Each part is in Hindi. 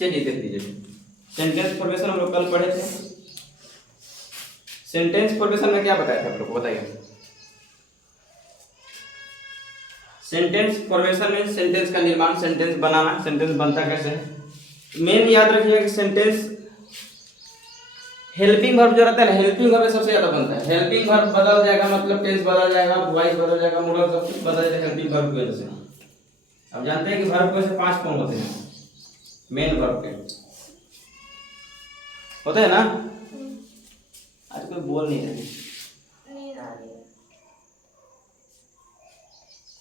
चलिए देख लीजिए, सेंटेंस फॉर्मेशन हम लोग कल पढ़े थे। सेंटेंस फॉर्मेशन में क्या बताया था आप लोग को बताइए। सेंटेंस फॉर्मेशन में सेंटेंस का निर्माण, सेंटेंस बनाना, सेंटेंस बनता कैसे है। मेन याद रखिएगा कि सेंटेंस हेल्पिंग वर्ब जो रहता है ना, हेल्पिंग वर्ब सबसे ज्यादा बनता है। हेल्पिंग वर्ब बदल जाएगा मतलब टेंस बदल जाएगा, वॉइस बदल जाएगा, मोडल सब कुछ बदल जाएगा हेल्पिंग वर्ब की वजह से। अब जानते हैं कि वर्ब को ऐसे 5 फॉर्म होते हैं मेन वर्ब के, होते हैं ना। आज कोई बोल नहीं रहे,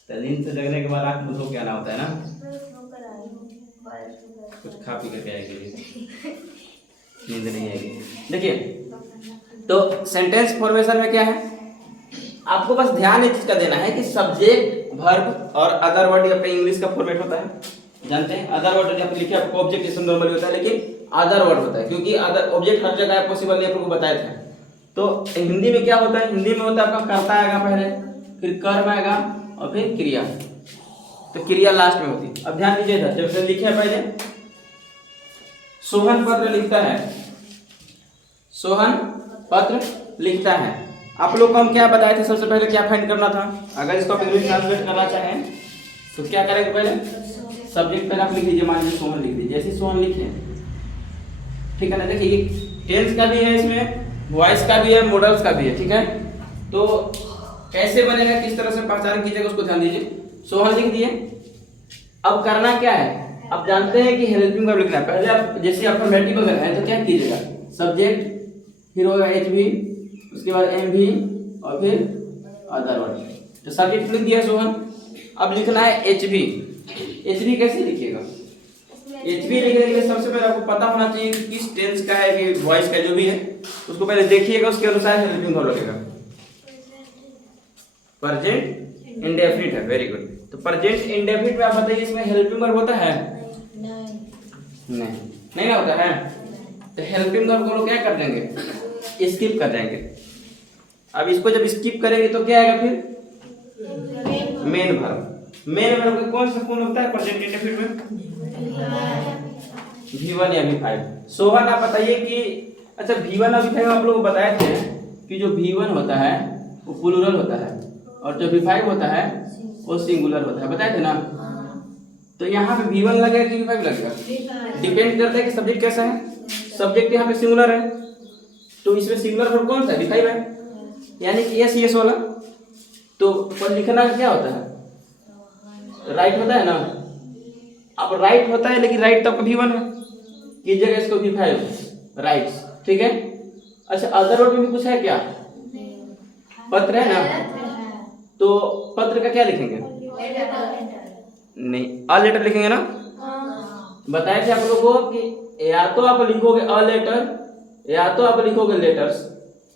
नींद से जगने के बाद आंख मुझको क्या ना होता है ना, कुछ खा पी करके आएगी, नींद नहीं आएगी। देखिए तो सेंटेंस फॉर्मेशन में क्या है, आपको बस ध्यान एक चीज का देना है कि सब्जेक्ट वर्ब और अदर वर्ड अपने इंग्लिश का फॉर्मेट होता है, जानते हैं। अदर वर्ड जब लिखे आपको ऑब्जेक्ट इसमें नॉर्मली होता है, लेकिन अदर वर्ड होता है क्योंकि अदर ऑब्जेक्ट हर जगह पॉसिबल नहीं, आपको बताए थे। तो हिंदी में क्या होता है, हिंदी में होता है आपका कर्ता आएगा पहले, फिर कर्म आएगा और फिर क्रिया, तो क्रिया लास्ट में होती है। अब ध्यान दीजिए इधर, जब से लिखे पहले सोहन पत्र लिखता है, सोहन पत्र लिखता है। आप लोग को हम क्या बताए थे, सबसे पहले क्या फाइंड करना था। अगर इसको इंग्लिश ट्रांसलेट करना चाहें तो क्या करेंगे, पहले सब्जेक्ट पहले आप लिख दीजिए, मान लीजिए सोहन लिख दीजिए, जैसे सोहन लिखे, ठीक है ना। देखिए टेंस का भी है इसमें, वॉइस का भी है, मॉडल्स का भी है, ठीक है। तो कैसे बनेगा, किस तरह से पहचान कीजिएगा उसको ध्यान दीजिए। सोहन लिख दिए, अब करना क्या है, अब जानते हैं कि हेल्पिंग वर्ब लिखना है। पहले आप जैसे अफर्मेटिव अगर है तो क्या कीजिएगा, सब्जेक्ट फिर होगा एच भी, उसके बाद एम भी और फिर अदर वर्ड। तो सब्जेक्ट लिख दिया सोहन, अब लिखना है एच भी। एच भी कैसे लिखिएगा, एच भी लिखने के लिए सबसे पहले आपको पता होना चाहिए कि किस टेंस का है, कि वॉइस का जो भी है उसको पहले देखिएगा, उसके अनुसार हेल्पिंग वर्ब लगेगा। प्रेजेंट इंडेफिनिट है, वेरी गुड। तो प्रेजेंट इंडेफिनिट में आप बताइए इसमें हेल्पिंग वर्ब होता है, नहीं ना होता है। तो हेल्पिंग वर्ब को लोग क्या कर देंगे, स्किप कर देंगे। अब इसको जब स्किप करेंगे तो क्या आएगा, फिर मेन वर्ब। मेन वर्ब का कौन सा कौन होता है प्रेजेंट इंडेफिनिट में, V1 या V5। सोहन आप बताइए कि अच्छा V1 और V5 आप लोग को बताए थे कि जो V1 होता है वो प्लूरल होता है और जो V5 होता है वो सिंगुलर होता है, बताए थे ना। तो यहाँ पे V1 लगेगा कि V5 लगेगा, डिपेंड करता है कि सब्जेक्ट कैसा है। सब्जेक्ट यहाँ पे सिंगुलर है तो इसमें सिंगुलर वर्ब कौन सा है, V5 है, यानी कि यस यस वाला। तो पर लिखना क्या होता है, राइट होता है ना। अब राइट होता है लेकिन राइट तो आपका V1 है, कीजिएगा इसको V5 राइट, ठीक है। अच्छा अदर वर्ड में भी कुछ है क्या, पत्र है ना, तो पत्र का क्या लिखेंगे, नहीं अ लेटर लिखेंगे ना। बताए थे आप लोगों को कि या तो आप लिखोगे अ लेटर या तो आप लिखोगे लेटर्स,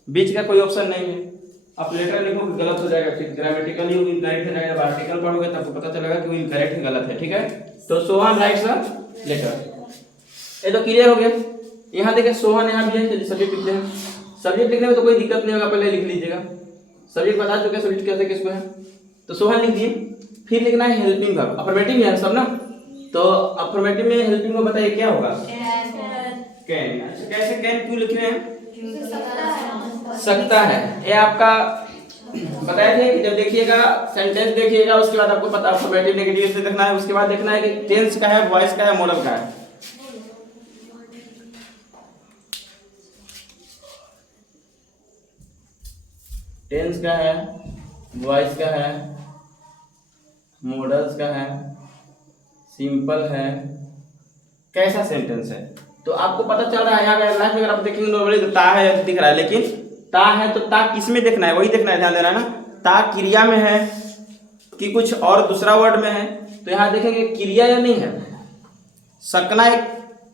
बीच का कोई ऑप्शन नहीं है। आप लेटर लिखोगे गलत हो जाएगा, फिर ग्रामेटिकली इनकरेक्ट हो जाएगा। आर्टिकल पढ़ोगे तब आपको पता चलेगा कि वो इनकरेक्ट है, गलत है, ठीक है। तो सोहन राइट्स अ लेटर, ये तो क्लियर हो गया। यहाँ देखिए सोहन यहाँ भी है, सब्जेक्ट लिखते हैं। सब्जेक्ट लिखने में तो कोई दिक्कत नहीं होगा, पहले लिख लीजिएगा, सब्जेक्ट बता चुके हैं सब्जेक्ट कैसे किसको है। तो सोहन लिख दिए, फिर लिखना है हेल्पिंग वर्ब। अफर्मेटिव है सब ना, तो अफर्मेटिव में हेल्पिंग वर्ब बताइए क्या होगा, कैन। अच्छा कैसे कैन क्यों लिख रहे हैं, सकता है। ये आपका बताए थे कि जब देखिएगा सेंटेंस देखिएगा उसके बाद आपको पता अफर्मेटिव नेगेटिव से देखना है, उसके बाद देखना है कि टेंस का है, वॉइस का है, मॉडल का है। टेंस का है, वॉइस का है, मॉडल्स का है, सिंपल है, कैसा सेंटेंस है। तो आपको पता चल रहा है यहाँ लाइफ में अगर आप देखेंगे नॉर्मली तो ता है दिख रहा है, लेकिन ता है तो ता किस में देखना है, वही देखना है, ध्यान देना है ना। ता क्रिया में है कि कुछ और दूसरा वर्ड में है, तो यहाँ देखेंगे क्रिया या नहीं है। सकना एक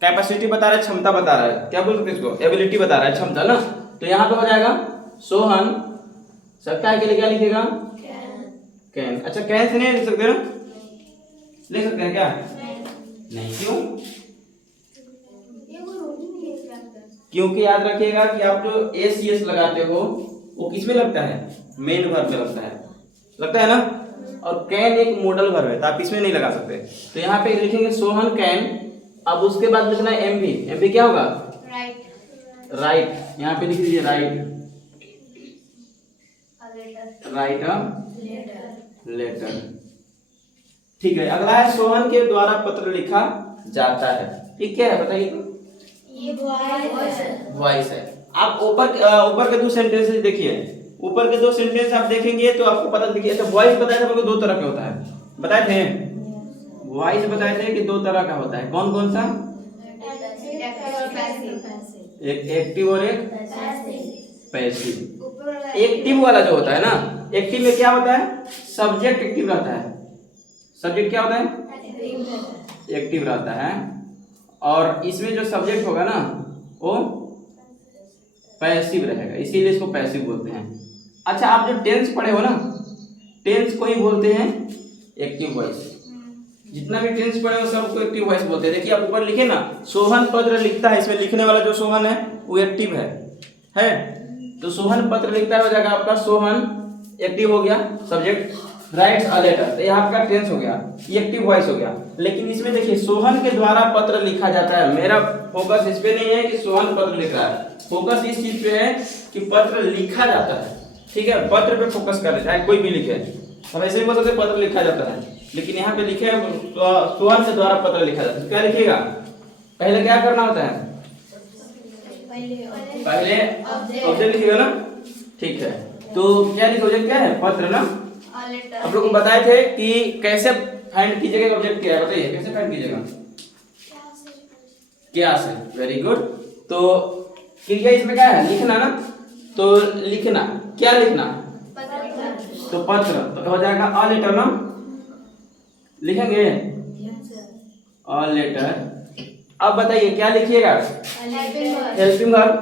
कैपेसिटी बता रहा है, क्षमता बता रहा है, क्या बोलते हैं इसको, एबिलिटी बता रहा है, क्षमता ना। तो यहाँ पे हो जाएगा सोहन सकता है के लिए क्या लिखेगा, कैन। अच्छा कैन से नहीं लिख सकते ना, लिख सकते हैं क्या, नहीं क्यों, क्योंकि याद रखिएगा कि आप जो एस यस लगाते हो वो किस में लगता है, मेन वर्ब में लगता है ना। और कैन एक मॉडल वर्ब है तो आप इसमें नहीं लगा सकते। तो यहाँ पे लिखेंगे सोहन कैन अब उसके बाद लिखना है एम बी क्या होगा? राइट। राइट, यहाँ पे लिख दीजिए राइट अ लेटर। ठीक है, अगला है सोहन के द्वारा पत्र लिखा जाता है। ठीक है, बताइए तो। ये वॉइस है। वॉइस है। आप ऊपर के दो सेंटेंसेस देखिए, ऊपर के दो सेंटेंस आप देखेंगे तो आपको पता देखिए, अच्छा वॉइस बताया था आपको दो तरह का होता है, बताए थे वॉइस बताए थे कि दो तरह का होता है, कौन कौन सा? एक एक्टिव और एक पैसिव। एक्टिव वाला जो होता है ना, एक्टिव में क्या होता है? सब्जेक्ट एक्टिव रहता है। सब्जेक्ट क्या होता है? एक्टिव रहता है। और इसमें जो सब्जेक्ट होगा ना वो पैसिव रहेगा, इसीलिए इसको पैसिव बोलते हैं। अच्छा, आप जो टेंस पढ़े हो ना, टेंस को ही बोलते हैं एक्टिव वॉइस। जितना भी टेंस पढ़े हो सबको एक्टिव वॉइस बोलते हैं। देखिए आप ऊपर लिखे ना, सोहन पत्र लिखता है, इसमें लिखने वाला जो सोहन है वो एक्टिव है। तो सोहन पत्र लिखता है हो जाएगा आपका सोहन एक्टिव हो गया सब्जेक्ट, राइट्स अ लेटर, तो यह आपका टेंस हो गया, ये एक्टिव वॉइस हो गया। लेकिन इसमें देखिए सोहन के द्वारा पत्र लिखा जाता है, मेरा फोकस इस पे नहीं है कि सोहन पत्र लिख रहा है, फोकस इस चीज पे है कि पत्र लिखा जाता है। ठीक है, पत्र पे फोकस कर ले, चाहे कोई भी लिखे, हम ऐसे भी बोल सकते पत्र लिखा जाता है, लेकिन यहाँ पे लिखे सोहन के द्वारा पत्र लिखा जाता है। क्या लिखिएगा? पहले क्या करना होता है? पहले ऑब्जेक्ट लिखिएगा ना। ठीक है, तो क्या लिखे? ऑब्जेक्ट क्या है? पत्र ना। आप लोग को बताए थे कि कैसे फाइंड कीजिएगा ऑब्जेक्ट क्या है, बताइए कैसे फाइंड कीजिएगा? क्या से? Very good. तो क्रिया इसमें क्या है? लिखना ना। तो लिखना, क्या लिखना? तो पत्र, तो हो जाएगा अ लेटर ना, लिखेंगे अ लेटर। अब बताइए क्या लिखिएगा? Helping verb.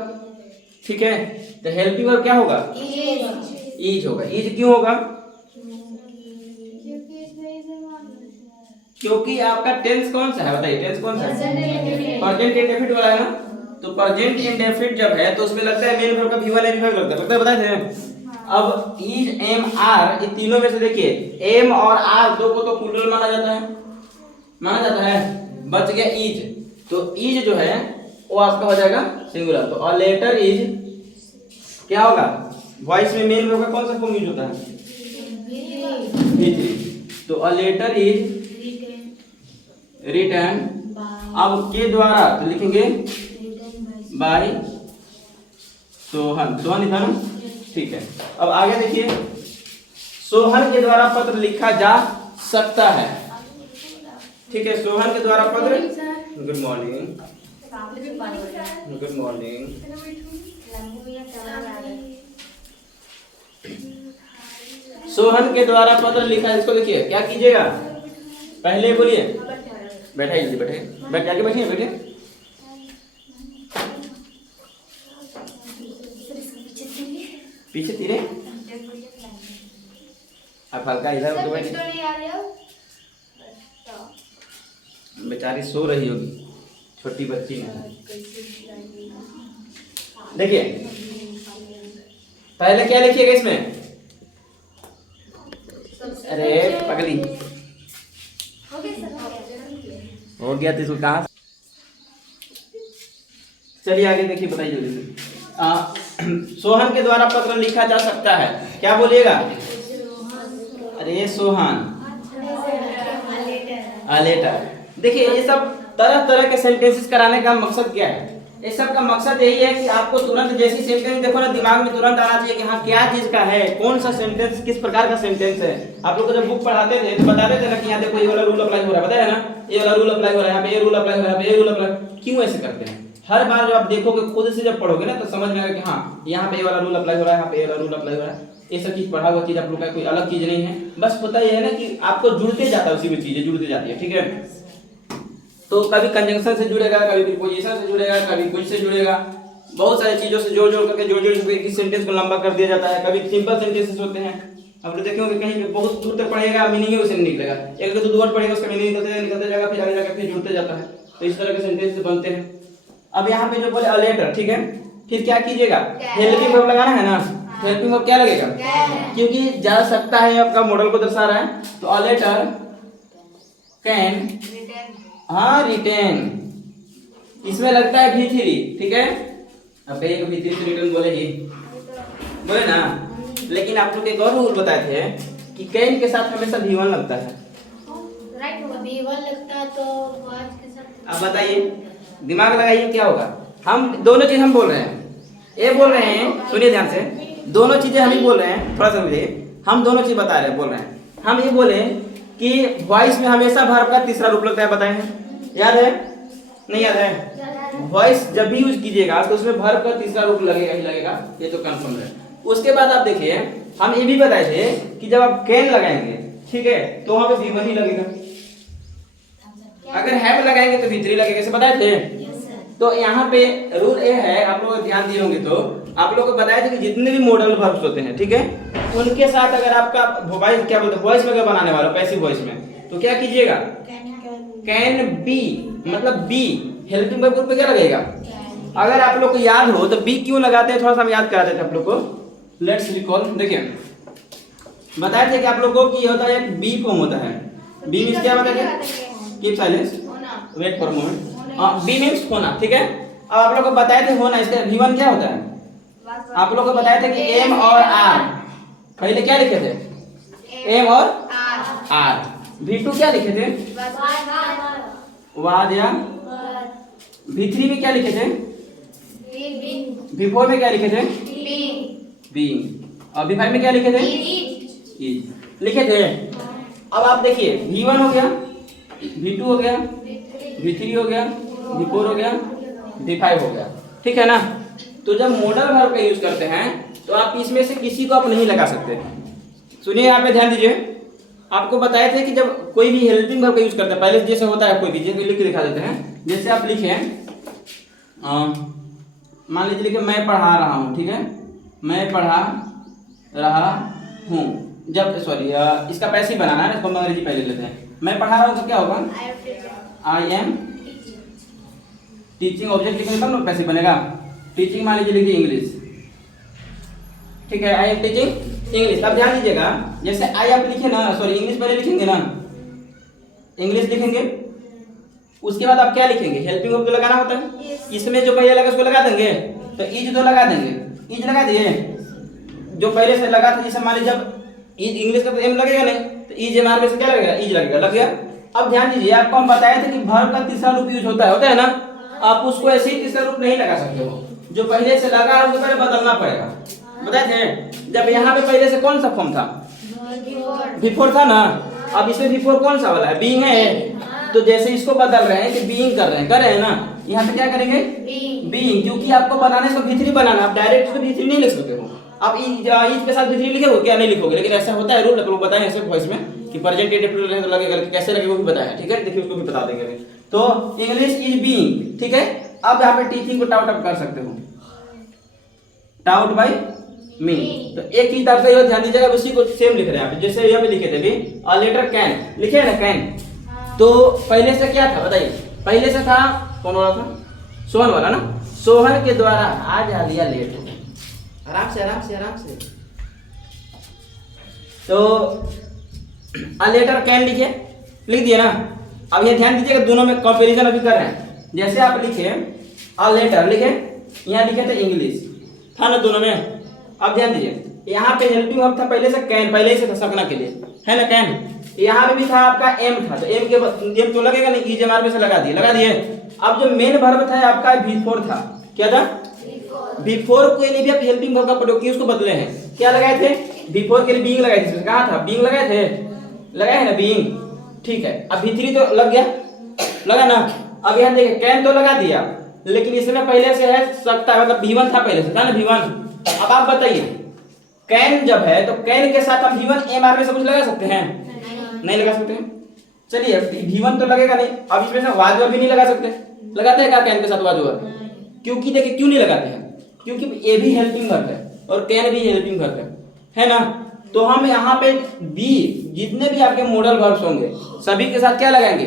ठीक है, तो हेल्पिंग वर्ब क्या होगा? इज होगा। इज क्यों होगा? क्योंकि आपका टेंस कौन सा है, बताइए टेंस कौन सा है? प्रेजेंट इंडेफिनिट वाला है ना। तो प्रेजेंट इंडेफिनिट जब है तो उसमें लगता है मेन वर्ब का V1 है, V5 लगता है, बताए थे। अब इज एम आर, ये तीनों में से देखिए एम और आर दो को तो प्लूरल माना जाता है, बच गया इज, तो इज जो है वो आपका हो जाएगा सिंगुलर। तो अ लेटर इज क्या होगा? वॉइस में मेन वर्ब का कौन सा फॉर्म यूज होता है? V3। तो अ लेटर इज रिटर्न, अब के द्वारा तो लिखेंगे बाय सोहन, सोहन लिखा ना। ठीक है, अब आगे देखिए सोहन के द्वारा पत्र लिखा जा सकता है। ठीक है, सोहन के द्वारा पत्र, good morning, good morning. Sohan के द्वारा पत्र लिखा, इसको देखिए क्या कीजिएगा? पहले बोलिए, बैठे जल्दी, बैठ जाके बैठिए, बैठे। पीछे तीरे आप हल्का इधर उधर बैठिए, बेचारी सो रही होगी, छोटी बच्ची है। देखिए पहले क्या लिखिएगा इसमें? अरे पगली, हो गया तो इसको कहा। चलिए आगे देखिए, बताइए जल्दी से। सोहन के द्वारा पत्र लिखा जा सकता है, क्या बोलिएगा? अरे सोहन अ लेटर। देखिए ये सब तरह तरह के सेंटेंसेस कराने का मकसद क्या है? इस सब का मकसद यही है कि आपको तुरंत जैसी सेंटेंस देखो ना, दिमाग में तुरंत आना चाहिए कि हाँ क्या चीज का है, कौन सा सेंटेंस किस प्रकार का सेंटेंस है। आप लोग को जब बुक पढ़ाते थे तो बताते थे ना कि यहाँ देखो ये वाला रूल अप्लाई हो रहा है, बताया ना, ये वाला रूल अप्लाई हो रहा है, यहाँ पे ये रूल अप्लाई हो रहा है, ये रूल अप्लाई। क्यों ऐसे करते हैं? हर बार जब आप देखोगे खुद से जब पढ़ोगे ना तो समझ में आएगा कि हाँ यहाँ पे ये वाला रूल अप्लाई हो रहा है, यहाँ पे ये वाला रूल अप्लाई हो रहा है। ये सब चीज पढ़ा हुआ चीज आप लोग का कोई अलग चीज नहीं है, बस होता ये है ना कि आपको जुड़ते जाता है, उसी में चीजें जुड़ती जाती है। ठीक है, तो कभी कंजंक्शन से जुड़ेगा, कभी प्रीपोजिशन से जुड़ेगा, कभी कुछ से जुड़ेगा, बहुत सारी चीजों से जोड़ जोड़ करके जोड़ जोड़ करके किसी सेंटेंस को लंबा कर दिया जाता है। कभी सिंपल सेंटेंसेस होते हैं, आप लोग देखेंगे कहीं पे बहुत दूर तक पढ़ेगा मीनिंग ही उसे नहीं निकलेगा, एक दो वर्ड पढ़ेगा उसका मीनिंग निकलते जाएगा, फिर आगे जाकर फिर जुड़ते जाता है। तो इस तरह के सेंटेंस बनते हैं। अब यहाँ पे जो बोले अ लेटर, ठीक है, फिर क्या कीजिएगा? हेल्पिंग वर्ब लगाना है ना। हेल्पिंग वर्ब क्या लगेगा? क्योंकि जा सकता है आपका मॉडल को दर्शा रहा है, तो अ लेटर कैन, हाँ रिटेन, इसमें लगता है V3, ठीक है। अब कहिए V3 से रिटर्न बोले ही, बोले ना। लेकिन आप लोग एक और रूल बताए थे कि कैन के साथ हमेशा V1 लगता है। राइट होगा, B1 लगता है तो वॉइस के साथ। अब बताइए, दिमाग लगाइए क्या होगा। हम दोनों चीज हम बोल रहे हैं, ये बोल रहे हैं, सुनिए ध्यान से, दोनों चीजें हम ही बोल रहे हैं, थोड़ा समझिए। हम दोनों चीज बता रहे हैं, बोल रहे हैं। हम ये बोले कि वॉइस में हमेशा वर्ब का तीसरा रूप लगता है, बताए हैं, याद है नहीं याद है? वॉइस जब भी यूज कीजिएगा तो उसमें वर्ब का तीसरा रूप लगेगा ही लगेगा, ये तो कंफर्म है। उसके बाद आप देखिए, हम ये भी बताए थे कि जब आप कैन लगाएंगे, ठीक है, तो वहां पे V1 ही लगेगा। अगर हैव लगाएंगे तो V3 लगेगा, ऐसे बताए थे। तो यहाँ पे रूल ये है, आप लोग ध्यान दिए होंगे तो आप लोग को बताया था कि जितने भी मॉडल वर्ब्स होते हैं, ठीक है, उनके साथ अगर आपका वॉइस क्या बोलते हैं, वॉइस में अगर बनाने वाला पैसिव वॉइस में, तो क्या कीजिएगा, कैन बी, मतलब बी हेल्पिंग वर्ब पे क्या लगेगा। अगर आप लोग को याद हो तो बी क्यों लगाते हैं, थोड़ा सा हम याद करा देते हैं आप लोग को। लेट्स रिकॉल, देखिए बताए थे कि आप लोग को कि होता है एक बी फॉर्म होता है। बी मींस क्या बताए थे, keep silence, wait for a moment. Be means होना, ठीक है। अब आप लोग को बताए थे होना, इसका V1 क्या होता है। आप लोग को बताए थे कि एम और आर, पहले क्या लिखे थे, एम और आर। V2 क्या लिखे थे, वाद या। V3 में क्या लिखे थे, V4 में क्या लिखे थे, बीइंग। और V5 में क्या लिखे थे, इज लिखे थे। अब आप देखिए, V1 हो गया, V2 हो गया, V3 हो गया, V4 हो गया, V5 हो गया, ठीक है ना। तो जब मॉडल वर्ब का यूज करते हैं तो आप इसमें से किसी को आप नहीं लगा सकते। सुनिए, यहाँ पे ध्यान दीजिए, आपको बताए थे कि जब कोई भी हेल्पिंग वर्ब का यूज करता है, पहले जैसे होता है कोई भी, जैसे लिख के दिखा देते हैं। जैसे आप लिखे, मान लीजिए लिखे मैं पढ़ा रहा हूँ, ठीक है, मैं पढ़ा रहा हूँ। जब सॉरी इसका पैसिव बनाना है, इसको अंग्रेजी पहले लेते हैं। मैं पढ़ा रहा हूँ तो क्या होगा, आई एम टीचिंग, ऑब्जेक्ट लिखेंगे तब ना पैसिव बनेगा। टीचिंग मान लीजिए लिखिए इंग्लिश, ठीक है, आई एम टीचिंग इंग्लिश। अब ध्यान दीजिएगा, जैसे आई आप लिखे ना, सॉरी इंग्लिश पहले लिखेंगे ना, इंग्लिश लिखेंगे, उसके बाद आप क्या लिखेंगे, हेल्पिंग वर्ब तो लगाना होता है। इसमें जो पहले लगा उसको लगा देंगे, तो इज तो लगा देंगे, इज लगा दिए। जो पहले से लगा था, जैसे मान लीजिए जब इज इंग्लिश का तो एम लगेगा नहीं, तो इज एम आर में से क्या लगेगा, इज लगेगा, लग गया। अब ध्यान दीजिए, आपको हम बताए थे कि वर्ब का तीसरा रूप यूज होता है ना। आप उसको ऐसे ही तीसरा रूप नहीं लगा सकते हो, जो पहले से लगा है उसको पहले बदलना पड़ेगा, बताए थे। जब यहाँ पे पहले से कौन सा फॉर्म था, V4 था ना। अब इसमें V4 कौन सा वाला है, बीइंग है। तो जैसे इसको बदल रहे हैं कि बीइंग कर रहे हैं ना, यहाँ पे क्या करेंगे, बीइंग, क्योंकि आपको बनाने से V3 बनाना, आप डायरेक्ट उसको V3 नहीं लिख सकते हो। आप इज के साथ V3 लिखोगे क्या, नहीं लिखोगे, लेकिन ऐसा होता है रूल, आप लोग बताएं ऐसे वॉइस में कि प्रेजेंट इंडेफिनिट लगेगा, कैसे लगेगा वो भी बताया, ठीक है, देखिए उसको भी बता देंगे। तो इंग्लिश इज बीइंग, ठीक है। अब यहाँ पे टीचिंग को टाउट अप कर सकते हो, टाउट बाय मी। तो एक ही तरह से ध्यान दीजिएगा, उसी को सेम लिख रहे हैं आप, जैसे यहाँ पे लिखे थे भी, और लेटर कैन लिखे ना, कैन। तो पहले से क्या था बताइए, पहले से था कौन वाला था, सोहन वाला ना। सोहन के द्वारा आज आ लिया लेट, आराम से आराम से आराम से। तो लेटर कैन लिखे, लिख दिए ना। अब ये ध्यान दीजिएगा, दोनों में कंपैरिजन अभी कर रहे हैं। जैसे आप लिखे लेटर, लिखे यहाँ लिखे थे इंग्लिश, था ना दोनों में। अब ध्यान दीजिए, यहाँ पे हेल्पिंग वर्ब था पहले से, कैन पहले से था सकना के लिए, है ना, कैन। यहाँ पे भी था आपका एम था, तो एम के एम तो लगेगा नहीं, इज एम आर में से लगा दिए। अब जो मेन वर्ब था आपका V4 था, क्या था, V4 के लिए भी आप हेल्पिंग वर्ब का प्रयोग किए, उसको बदले हैं, क्या लगाए थे, V4 के लिए बीइंग लगाए थे, कहाँ था बीइंग लगाए थे, लगाए है ना बीइंग, ठीक है। अब V3 तो लग गया, लगा ना। अब यहाँ देखिए, कैन तो लगा दिया, लेकिन इसमें पहले से है सकता है, मतलब V1 था पहले से, था ना V1। अब आप बताइए, कैन जब है तो कैन के साथ हम V1 एम आर में से कुछ लगा सकते हैं, नहीं लगा सकते हैं। चलिए V1 तो लगेगा नहीं, अब इसमें से वाजवा भी नहीं लगा सकते, लगाते हैं क्या कैन के साथ वाजवा, क्योंकि देखिए क्यों नहीं लगाते हैं, क्योंकि ये भी हेल्पिंग वर्ब है और कैन भी हेल्पिंग वर्ब है ना। तो हम यहाँ पे बी, जितने भी आपके मॉडल वर्ब्स होंगे सभी के साथ क्या लगाएंगे,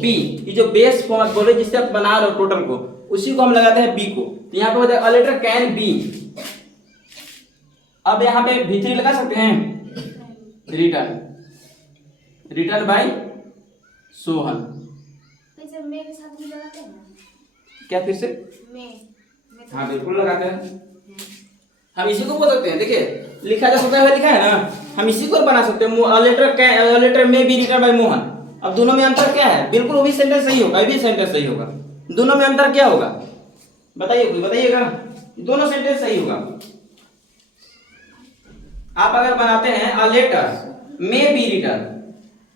बी। ये जो बेस फॉर्म बोले जिससे आप बना रहे हो टोटल को, उसी को हम लगाते हैं बी को। तो यहाँ पे होता है लेटर कैन बी। अब यहाँ पे V3 लगा सकते हैं, रिटर्न, रिटर्न बाय सोहन। मेरे साथ भी लगाते हैं ना, क्या फिर से? में हाँ बिल्कुल लगाते हैं। हम इसी को बोल सकते हैं, देखिए लिखा जा सकता है, लिखा है ना, हम इसी को बना सकते हैं। Letter may be written by Mohan. अब दोनों में अंतर क्या है? बिल्कुल वो भी सेंटेंस सही होगा, ये भी सेंटेंस सही होगा। दोनों में अंतर क्या होगा बताइए, कोई बताइएगा? दोनों सेंटेंस सही होगा। आप अगर बनाते हैं a letter may be written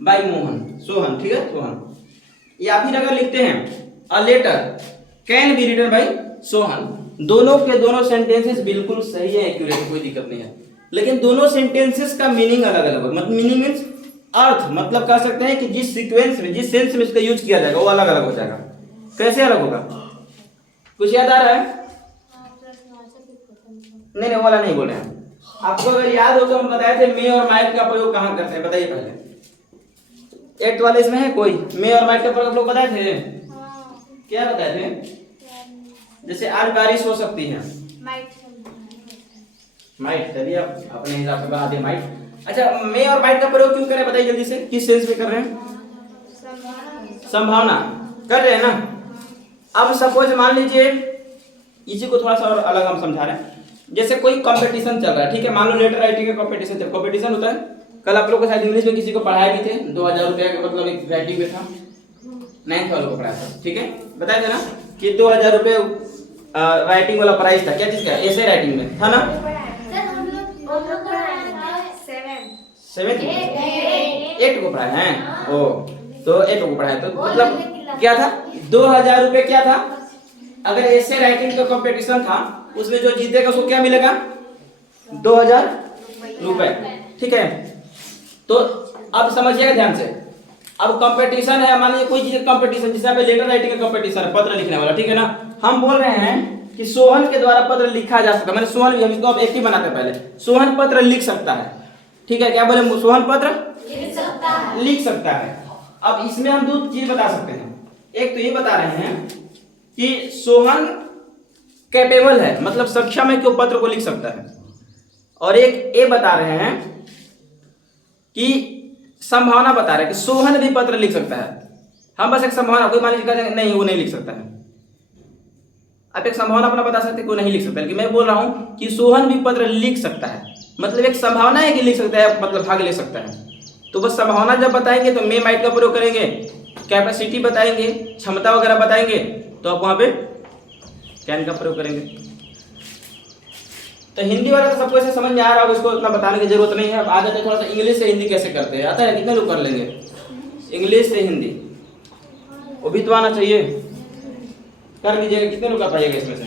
by Mohan Sohan, ठीक है सोहन, या फिर अगर लिखते हैं a letter can be written by Sohan, दोनों के दोनों सेंटेंसेस बिल्कुल सही है, एक्यूरेट, कोई दिक्कत नहीं है। लेकिन दोनों सेंटेंसेस का मीनिंग अलग अलग होगा। मतलब मीनिंग मींस अर्थ, मतलब कह सकते हैं कि जिस सीक्वेंस में, जिस सेंस में इसका यूज किया जाएगा वो अलग अलग हो जाएगा। कैसे अलग होगा? कुछ याद आ रहा है? नहीं नहीं, वो वाला नहीं बोल रहे हैं। आपको अगर याद हो तो हम बताए थे मे और माइट का प्रयोग कहाँ करते हैं, बताइए पहले। 8 वाले इसमें है कोई? मे और माइट का प्रयोग आप लोग बताए थे? क्या बताए थे? जैसे आज बारिश हो सकती है, माइट, चलिए आप अपने हिसाब से बना दिए माइट। अच्छा, मे और माइट का प्रयोग क्यों करें बताइए जल्दी से, किस सेंस में कर रहे हैं? संभावना कर रहे हैं ना। अब सपोज मान लीजिए, इसी को थोड़ा सा और अलग हम समझा रहे हैं। जैसे कोई कंपटीशन चल रहा है, ठीक है, मान लो लेटर राइटिंग का कंपटीशन होता है। कल आप लोग को शायद इंग्लिश में किसी को पढ़ाए भी थे, 2000 रुपया का मतलब एक राइटिंग में था, 9th वालों को पढ़ाया था, ठीक है, बताया था ना कि 2000 रुपये राइटिंग वाला प्राइस था। क्या चीज का? ऐसे राइटिंग में था ना। सेवेंथ 8 को पढ़ाए हैं, ओ तो 8 को पढ़ाए, तो मतलब क्या था? 2000 रुपये क्या था? अगर ऐसे राइटिंग का कंपटीशन था, उसमें जो जीतेगा उसको क्या मिलेगा? 2000 रुपए, ठीक है। तो अब समझिएगा ध्यान से। अब कंपटीशन है, मान लीजिए कोई चीज कंपटीशन, जिसमें पे लेटर राइटिंग का कंपटीशन है, पत्र लिखने वाला, ठीक है ना। हम बोल रहे हैं कि सोहन के द्वारा पत्र लिखा जा सकता है, मैंने सोहन, हम इसको अब एक ही बनाते हैं पहले, सोहन पत्र लिख सकता है, ठीक है। क्या बोले? सोहन पत्र लिख सकता है। अब इसमें हम दो चीज बता सकते हैं। एक तो ये बता रहे हैं कि सोहन कैपेबल है, मतलब सक्षम है कि वो पत्र को लिख सकता है। और एक ये बता रहे हैं कि संभावना बता रहे हैं कि सोहन भी पत्र लिख सकता है। हम बस एक संभावना, कोई मान लीजिए नहीं वो नहीं लिख सकता है, आप एक संभावना अपना बता सकते हैं कोई नहीं लिख सकता, लेकिन मैं बोल रहा हूं कि सोहन भी पत्र लिख सकता है, मतलब एक संभावना है कि लिख सकता है, मतलब भाग ले सकता है। तो बस संभावना जब बताएंगे तो मे माइट का प्रयोग करेंगे, कैपेसिटी बताएंगे, क्षमता वगैरह बताएंगे, तो आप वहां पे कैन का प्रयोग करेंगे। तो हिंदी वाला तो सबको ऐसे समझ में आ रहा होगा, इसको इतना बताने की जरूरत नहीं है। अब आ जाते हैं थोड़ा सा इंग्लिश से हिंदी कैसे करते हैं, आता है? कितने लोग कर लेंगे इंग्लिश से हिंदी? वो भी तो आना चाहिए, कर लीजिएगा। कितने लोग कर पाइएगा इसमें से?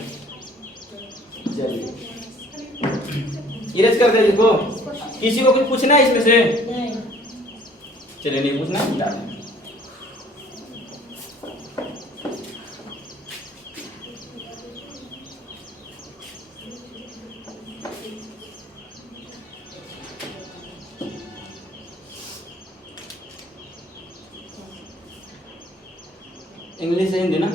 चलिए इरेज कर दे इसको। किसी को कुछ पूछना है इसमें से? चलिए नहीं पूछना, जा रहे हैं। इंग्लिश से हिंदी ना,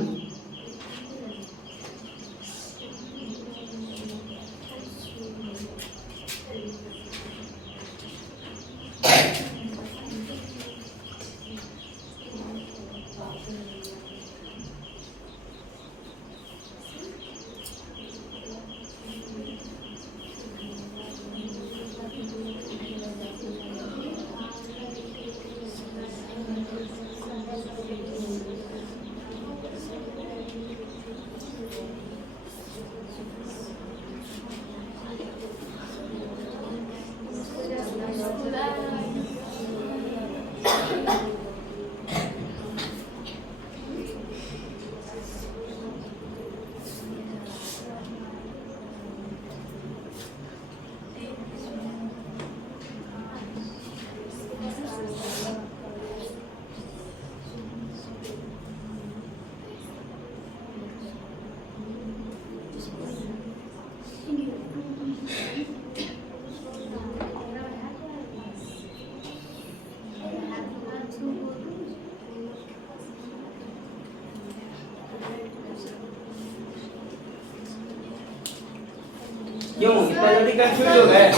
क्यों इतना जल्दी कंफ्यूज हो गए?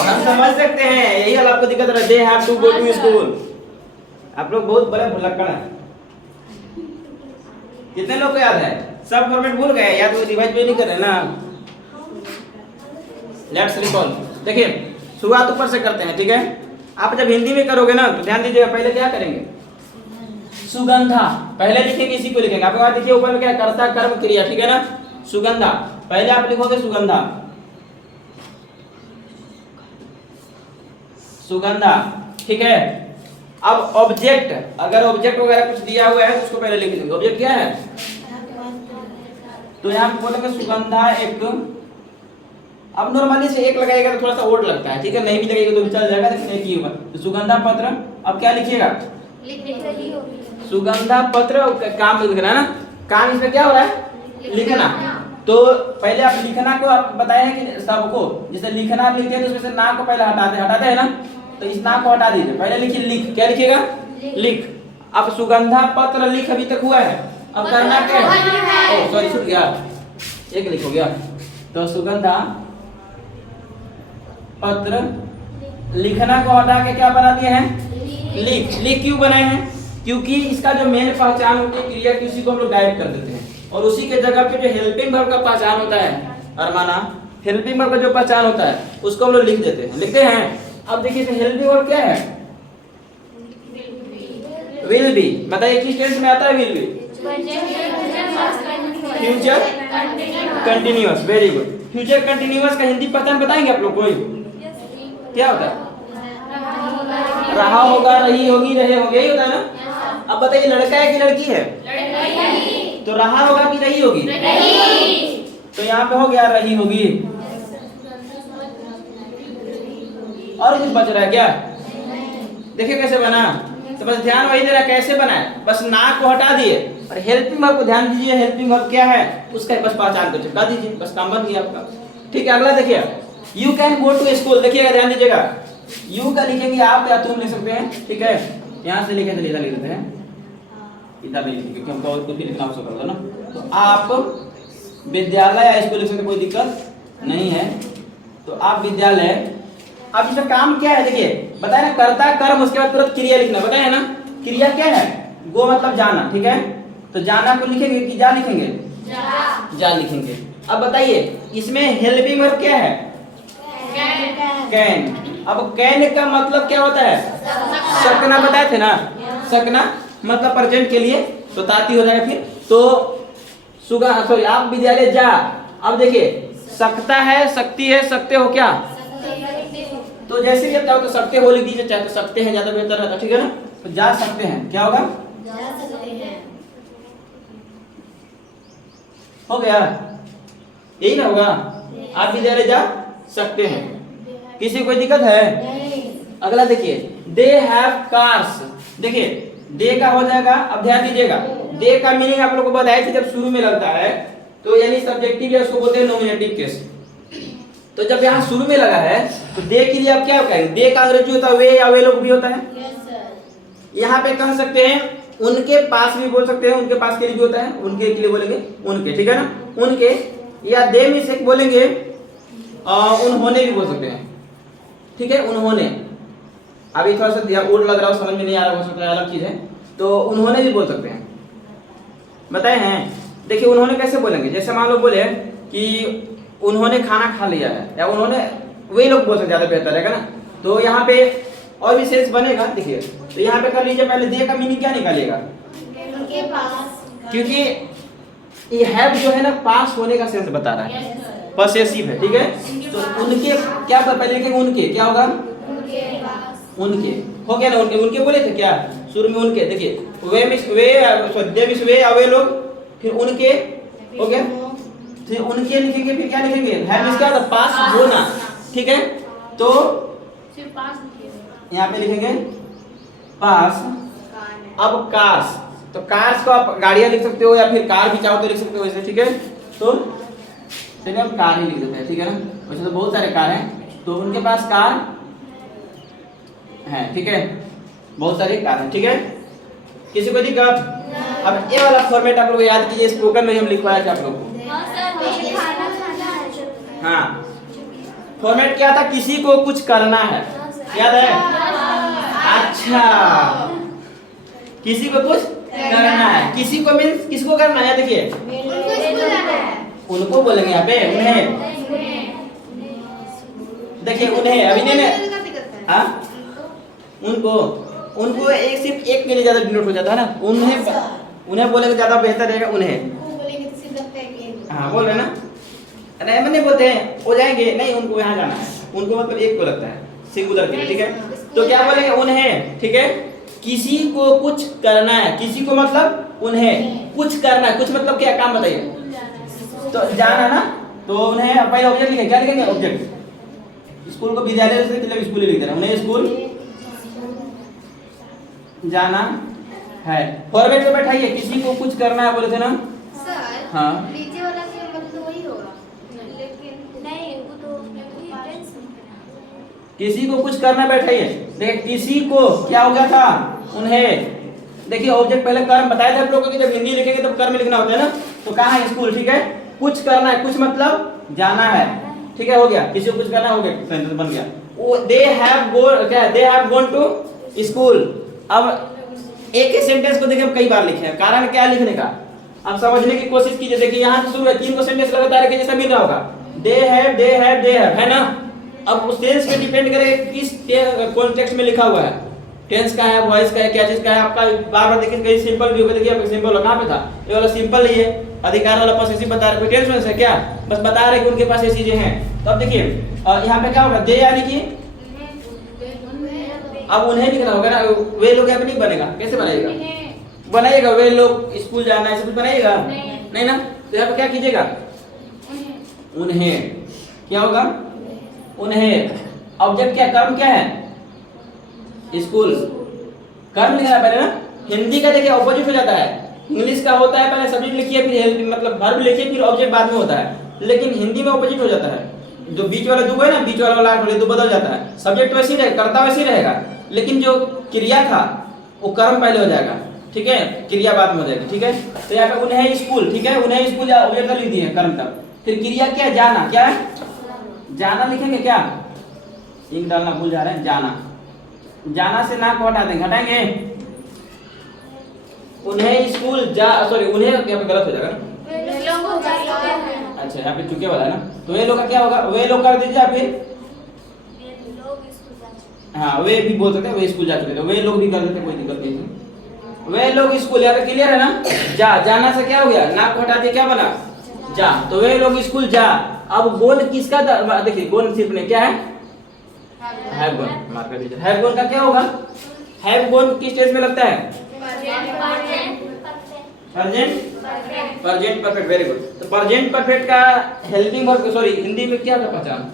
हम समझ सकते हैं, यही वाला आपको दिक्कत रहा, they have to go to school. आप लोग बहुत बड़े भुलक्कड़ हैं। कितने लोग को याद है? सब फॉर्मेट भूल गए या तो रिवाइज भी नहीं कर रहे ना? Let's recall. देखिए शुरुआत ऊपर से करते हैं, ठीक है? आप जब हिंदी में करोगे ना तो ध्यान दीजिएगा, पहले क्या करेंगे? सुगंधा पहले लिखेंगे, इसी को लिखेंगे। आपके पास देखिए ऊपर में क्या कर्ता कर्म क्रिया, ठीक है ना? सुगंधा पहले आप लिखोगे सुगंधा, सुगंधा, ठीक है? अब ऑब्जेक्ट, अगर ऑब्जेक्ट वगैरह कुछ दिया हुआ है तो उसको पहले लिख देंगे। ऑब्जेक्ट क्या है? तो यहाँ पे बोलेंगे सुगंधा एक। अब नॉर्मली से एक लगाएगा तो थोड़ा सा ओड लगता है, ठीक है? नहीं भी लगेगा तो भी चल जाएगा, लेकिन एक ही होगा। तो सुगंधा पत्र, अब क्या लिखिएगा? सुगंधा पत्र काम लिखना है ना? काम इसमें क्या हो रहा है? लिखना। तो पहले आप लिखना को आप बताए हैं कि सबको, जैसे लिखना आप लिखते हैं तो उसमें से ना को पहले हटाते हैं ना, तो इस ना को हटा दीजिए, पहले लिखिए लिख। क्या लिखिएगा? लिख। अब सुगंधा पत्र लिख अभी तक हुआ है, अब करना क्या है? ओ सॉरी छूट गया, एक लिख हो गया। तो सुगंधा पत्र लिखना को हटा के क्या बना दिए हैं? लिख। लिख क्यों बनाए हैं? क्योंकि इसका जो मेन पहचान होती है क्रिया की, उसी को हम लोग गायब कर देते हैं, और उसी के जगह पे जो हेल्पिंग वर्ब का पहचान होता है, अरमाना हेल्पिंग वर्ब का जो पहचान होता है उसको हम लोग लिख देते हैं, लिखते हैं। अब देखिए हेल्पिंग वर्ब क्या है? Will be. बताइए किस टेंस में आता है will be? Future continuous. Very good. Future continuous का हिंदी पहचान बताएंगे आप लोग कोई? क्या होता है? रहा होगा, रही होगी, रहे होंगे, यही होता है ना? अब बताइए लड़का है कि लड़की है? लड़की। तो रहा होगा कि रही होगी? रही। तो यहाँ पे हो गया रही होगी। और कुछ बच रहा है क्या? देखिए कैसे बना, तो बस ध्यान वही दे रहा कैसे बना है, बस ना को हटा दिए और हेल्पिंग वर्ब को ध्यान दीजिए। हेल्पिंग वर्ब क्या है उसका बस पहचान को चिपका दीजिए, बस काम बन गया आपका। ठीक है, अगला देखिए you can go to school. देखिएगा ध्यान दीजिएगा, यू का लिखेंगे आप या तुम लिख सकते हैं, ठीक है? यहाँ से लिखे इधर लिख देते हैं, इधर नहीं लिखेंगे क्योंकि हमको और कुछ भी लिखना हो सकता है ना। तो आप विद्यालय या स्कूल लिख सकते, कोई दिक्कत नहीं है। तो आप विद्यालय। अब इसका काम क्या है देखिए, बताया ना कर्ता कर्म, उसके बाद तुरंत क्रिया लिखना, बताया ना? क्रिया क्या है? गो मतलब जाना, ठीक है? तो जाना को लिखेंगे कि जा लिखेंगे? जा लिखेंगे। अब बताइए इसमें हेल्पिंग वर्ब क्या है? कैन। अब कैन का मतलब क्या होता है? सकना। बताए थे ना, सकना मतलब प्रेजेंट के लिए, तो ताती हो जाएगा फिर। तो सुगा सॉरी आप विद्यालय जा। अब देखिए सकता है, सकती है, सकते हो क्या? तो जैसे भी चाहो तो सकते हो लिख दीजिए, चाहे तो सकते हैं ज्यादा बेहतर रहता, ठीक है ना? तो जा सकते हैं क्या होगा? जा सकते हैं। हो गया, यही ना होगा? आप विद्यालय जा सकते हैं। किसी को कोई दिक्कत है? नहीं। अगला देखिए दे हैव कार्स। देखिए दे का हो जाएगा, अब ध्यान दीजिएगा दे का मीनिंग आप लोगों को बताया थी, जब शुरू में लगता है तो यानी सब्जेक्टिव है, उसको बोलते हैं नॉमिनेटिव केस। तो जब यहाँ शुरू में लगा है तो दे के लिए आप क्या कहेंगे? दे का अंग्रेजी होता है वे या वे लोग भी होता है। Yes sir. यहाँ पे कह सकते हैं उनके पास भी बोल सकते हैं, उनके पास के लिए भी होता है, उनके के लिए बोलेंगे उनके, ठीक है ना? उनके, या दे में से बोलेंगे उन्होंने भी बोल सकते हैं, ठीक है? उन्होंने। अभी थोड़ा सा उड़ लग रहा हो, समझ में नहीं आ रहा हो सकता है, अलग चीज है, तो उन्होंने भी बोल सकते हैं। बताए हैं? देखिए उन्होंने कैसे बोलेंगे, जैसे मान लो बोले कि उन्होंने खाना खा लिया है, या उन्होंने, वे लोग बोल सकते ज्यादा बेहतर रहेगा ना। तो यहाँ पे और भी सेंस बनेगा। देखिए तो यहाँ पे कर लीजिए, पहले दे का मीनिंग क्या निकालिएगा? उनके पास। क्योंकि ये हैव जो है ना पास होने का सेंस बता रहा है, पॉसेसिव है, ठीक है? तो उनके क्या पहले लिखेंगे? उनके क्या होगा? उनके पास। उनके हो गया ना? उनके उनके बोले थे क्या शुरू में? उनके। देखिए वे मिस वे, दे मिस वे, वे लोग, फिर उनके हो गया, फिर उनके लिखेंगे, फिर क्या लिखेंगे? हैव मिस क्या होता है? पास होना, ठीक है? तो सिर्फ पास लिखिए। यहाँ पे लिखेंगे पास। अब कार्स, तो कार्स को आप गाड़ियां लिख सकते हो या फिर कार भी चाहो तो लिख सकते हो वैसे, ठीक है? तो चलिए हम कार ही लिख देते हैं, ठीक है ना? वैसे तो बहुत सारे कार हैं, तो उनके पास कार है, ठीक है? बहुत सारे कार हैं, ठीक है? किसी को दिक्कत? अब ये वाला फॉर्मेट आप लोग याद कीजिए, स्पोकन में हम लिखवाया था आप लोग को। हाँ, फॉर्मेट क्या था? किसी को कुछ करना है, याद है? अच्छा, किसी को कुछ करना है। किसी को मीन्स किसको करना है, देखिए उनको स्कूल जाना है। उनको बोलेंगे यहाँ पे, उन्हें। देखिए उन्हें अभी नहीं हाँ उनको एक सिर्फ एक के लिए ज्यादा डिनोट हो जाता है ना, उन्हें बोलेंगे ज्यादा बेहतर रहेगा, उन्हें। उनको बोलेंगे तो सिर्फ लगता है कि हाँ बोल रहे ना, अरे नहीं बोलते हैं हो जाएंगे, नहीं उनको यहाँ जाना है, उनको मतलब एक को लगता है सिंगुलर के लिए, ठीक है। तो क्या बोलेंगे, उन्हें, ठीक है। किसी को कुछ करना है, किसी को मतलब उन्हें कुछ करना है, कुछ मतलब क्या काम बताइए, तो जाना ना, तो उन्हें पहले ऑब्जेक्ट लिखेंगे, क्या लिखेंगे ऑब्जेक्ट, स्कूल को विद्यालय से मतलब स्कूल लिख देना, उन्हें स्कूल जाना है। फॉर्मेट में बैठाइए, किसी को कुछ करना है बोले थे ना सर हाँ नीचे वाला का मतलब वही होगा, लेकिन नहीं वो तो किसी को कुछ करना बैठाइए। देखिए किसी को क्या हो गया था, उन्हें। देखिए ऑब्जेक्ट पहले कर्म बताया था आप लोगों को कि जब हिंदी लिखेंगे तब कर्म लिखना होता है ना, तो कहाँ है स्कूल, ठीक है। कुछ करना है, कुछ मतलब जाना है, ठीक है, हो गया। किसी को कुछ करना हो गया, सेंटेंस बन गया। वो they have gone to school. अब एक ही सेंटेंस को देखिए कई बार लिखे हैं, कारण क्या लिखने का, अब समझने की कोशिश कीजिए। देखिए यहाँ से शुरू है, 3 को सेंटेंस लगातार एक जैसा मिल रहा होगा, दे हैव है ना। अब उस टेंस पे डिपेंड करेगा किस कॉन्टेक्स्ट में लिखा हुआ है, टेंस का है, वॉइस का है, क्या चीज का है आपका। बार-बार देखिए कहीं सिंपल भी होगा, देखिए आपका सिंपल कहां पे था, ये वाला सिंपल ही है, अधिकार वाला पॉसेसिव बता रहे, कोई टेंस है क्या, बस बता रहे कि उनके पास ये चीजें हैं। तो अब देखिए यहाँ पे क्या होगा, दे यानी कि अब उन्हें लिखना होगा ना, वे लोग यहाँ पे नहीं बनेगा, कैसे बनाइएगा, बनाइएगा वे लोग स्कूल जाना है, ऐसे कुछ बनाइएगा नहीं ना। तो यहाँ पे क्या कीजिएगा, उन्हें, क्या होगा, उन्हें। ऑब्जेक्ट क्या, कर्म क्या है, स्कूल, कर्म लिखना है पहले ना। हिंदी का देखिए ऑपोजिट हो जाता है, इंग्लिश का होता है पहले सब्जेक्ट लिखिए फिर मतलब वर्ब लिखिए फिर ऑब्जेक्ट बाद में होता है, लेकिन हिंदी में ऑपोजिट हो जाता है। जो बीच वाला दुगो है ना, बीच वाला दो बदल जाता है, सब्जेक्ट वैसे ही रहेगा, कर्ता वैसे ही रहेगा, लेकिन जो क्रिया था वो कर्म पहले हो जाएगा, ठीक है, क्रिया बाद में हो जाएगी, ठीक है। तो यहाँ पे उन्हें स्कूल, ठीक है, उन्हें स्कूल ऑब्जेक्ट लिख दिए कर्म तक, फिर क्रिया क्या है, जाना, क्या है, जाना लिखेंगे, क्या इंक डालना भूल जा रहे हैं, जाना, जाना से ना को हटा देंगे, हटाएंगे, उन्हें स्कूल जा, सॉरी उन्हें यहाँ पे गलत हो जाएगा, अच्छा यहाँ पे चुके वाला है ना, तो वे लोग का क्या होगा, वे लोग कर दीजिए फिर, हाँ वे भी बोल सकते हैं, वे स्कूल जा चुके थे, वे लोग भी कर देते, कोई दिक्कत नहीं है, वे लोग स्कूल, यहाँ पे क्लियर है ना। जाना से क्या हो गया, ना को हटा दिया, क्या बना, जा, तो वे लोग स्कूल जा। अब गोन किसका, देखिए गोन सिर्फ ने क्या है, हैव गॉन, मार्क कर दीजिए। हैव गॉन का क्या होगा, हैव गॉन किस टेंस में लगता है, प्रेजेंट परफेक्ट, वेरी गुड। तो प्रेजेंट परफेक्ट का हेल्पिंग वर्ब, सॉरी हिंदी में क्या था पहचान,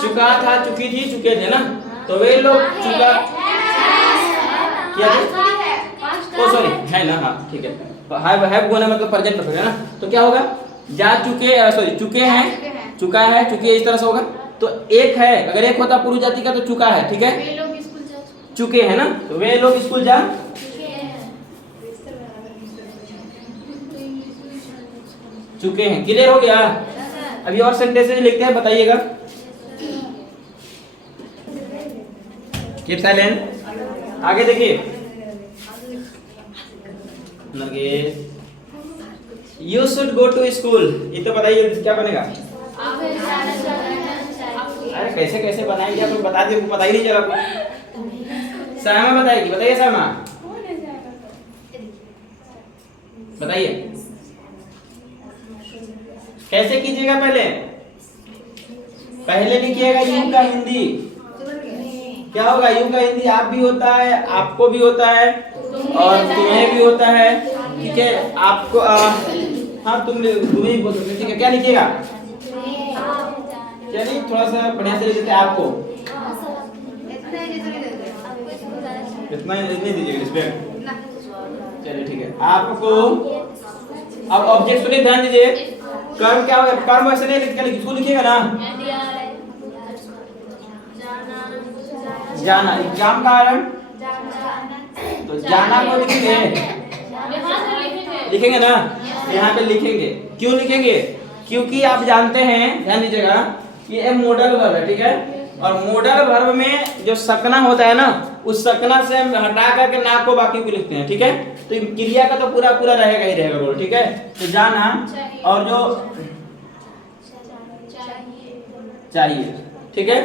चुका था, चुकी थी, चुके थे ना, तो वे लोग चुका क्या थे, ओ सॉरी है ना, हाँ ठीक है, हैव गॉन है मतलब प्रेजेंट परफेक्ट है ना। तो क्या होगा, जा चुके, सॉरी चुके हैं, चुका है, चुके, इस तरह से होगा। तो एक है, अगर एक होता पूर्व जाति का तो चुका है, ठीक है, वे लोग स्कूल जा चुके हैं ना, तो वे लोग स्कूल जा, चुके हैं, क्लियर हो गया। अभी और सेंटेंसेस लिखते हैं, बताइएगा। कीप साइलेंट, आगे देखिए, Nargis you should go to school, ये तो बताइए क्या बनेगा, अरे कैसे कैसे बनाएंगे आप बता दिए, पता ही नहीं चला आपको। सामा बताएगी, बताइए सामा, बताइए कैसे कीजिएगा, पहले लिखिएगा यू का हिंदी, क्या होगा, यू का हिंदी आप भी होता है, आपको भी होता है और तुम्हें भी होता है, ठीक है, आपको हाँ तुम्हें भी बोल सकते, ठीक है। क्या लिखिएगा, चलिए थोड़ा सा बढ़िया से लिख देते हैं, आपको इतना नहीं दीजिएगा रिस्पेक्ट, चलिए ठीक है, आपको। अब ऑब्जेक्ट सुनिए, ध्यान दीजिए, कर्म क्या होगा, कर्म ऐसे नहीं लिखिएगा, इसको लिखिएगा ना, जाना, एग्जाम का कारण, तो जाना को लिखेंगे ना, यहाँ पे लिखेंगे, क्यों लिखेंगे, क्योंकि आप जानते हैं, ध्यान दीजिएगा, ये एक मॉडल वर्ब है, ठीक है, और मॉडल वर्ब में जो सकना होता है ना, उस सकना से हम हटा करके ना को बाकी को लिखते हैं, ठीक है। तो क्रिया का तो पूरा पूरा रहेगा ही रहेगा रोल, ठीक है। तो जाना और जो चाहिए, ठीक है।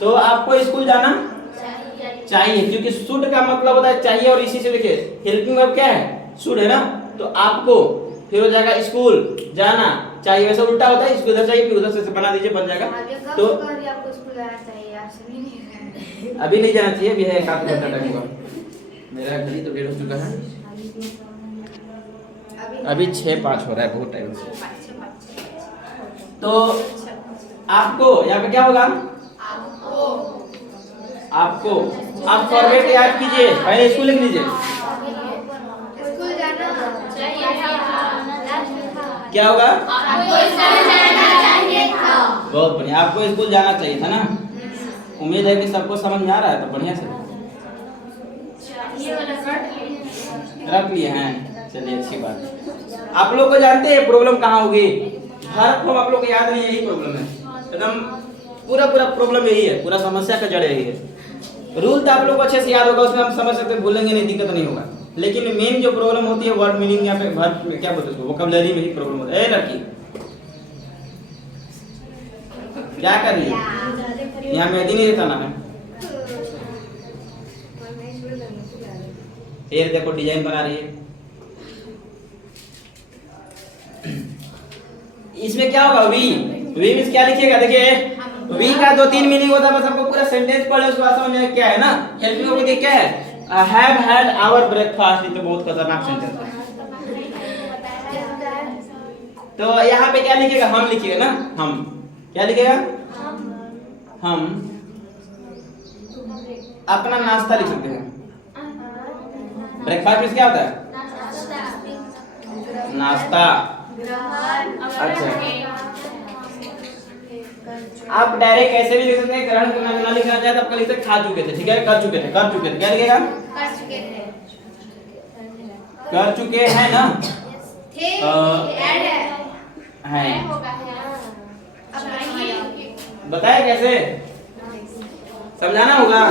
तो आपको स्कूल जाना चाहिए, क्योंकि शुड का मतलब होता है चाहिए, और इसी से देखिए हेल्पिंग वर्ब क्या है, शुड है ना। तो आपको फिर हो जाएगा स्कूल जाना चाहिए, वैसे उल्टा होता है, इसको इधर चाहिए फिर उधर से बना दीजिए, बन जाएगा। तो आपको स्कूल जाना चाहिए, आपसे नहीं अभी नहीं जाना चाहिए, अभी है 1 आध घंटा टाइम होगा, मेरा घड़ी तो 1:30 हो चुका है, अभी 6:05 हो रहा है, बहुत टाइम से। तो आपको यहाँ पे क्या होगा, आपको आप फॉर्मेट याद कीजिए, पहले स्कूल लिख लीजिए, स्कूल जाना चाहिए, क्या होगा, चाहिए था। बहुत बढ़िया, आपको स्कूल जाना चाहिए था ना। उम्मीद है कि सबको समझ में आ रहा है, तो बढ़िया से रख लिए हैं, चलिए अच्छी बात। आप लोग को जानते हैं प्रॉब्लम कहाँ होगी, भारत को आप लोग को याद नहीं, यही प्रॉब्लम है एकदम, पूरा पूरा प्रॉब्लम यही है, पूरा समस्या का जड़ यही है। रूल तो आप लोग को अच्छे से याद होगा, उसमें हम समझ सकते हैं, भूलेंगे नहीं, दिक्कत नहीं होगा। लेकिन मेन जो प्रॉब्लम होती है वर्ड मीनिंग, यहाँ पे वर्ड में क्या बोलते हैं उसको, वोकैबुलरी में ही प्रॉब्लम होता है। ए लड़की क्या कर रही है, यहाँ मेहंदी नहीं देता ना है, ये देखो डिजाइन बना रही है। इसमें क्या होगा, वी में क्या लिखिएगा, देखिए वी का 2-3 मीनिंग होता है, बस आपको पूरा सेंटेंस पढ़ ले, उसके बाद समझ में क्या है ना। हेल्पिंग वर्ब देखिए क्या है, हैव हैड आवर ब्रेकफास्ट, ये तो बहुत खतरनाक सेंटेंस है। तो यहाँ पे क्या लिखिएगा, हम लिखिएगा ना, हम क्या लिखिएगा, हम अपना नाश्ता लिख सकते हैं। ब्रेकफास्ट में क्या होता है, नाश्ता। अच्छा, आप डायरेक्ट ऐसे भी लिख सकते हैं, ग्रहण करना ना लिखना चाहे तो आप लिख सकते खा चुके थे, ठीक है, कर चुके थे, कर चुके थे, क्या लिखेगा, कर चुके हैं ना, हैं, बताया कैसे, समझाना होगा,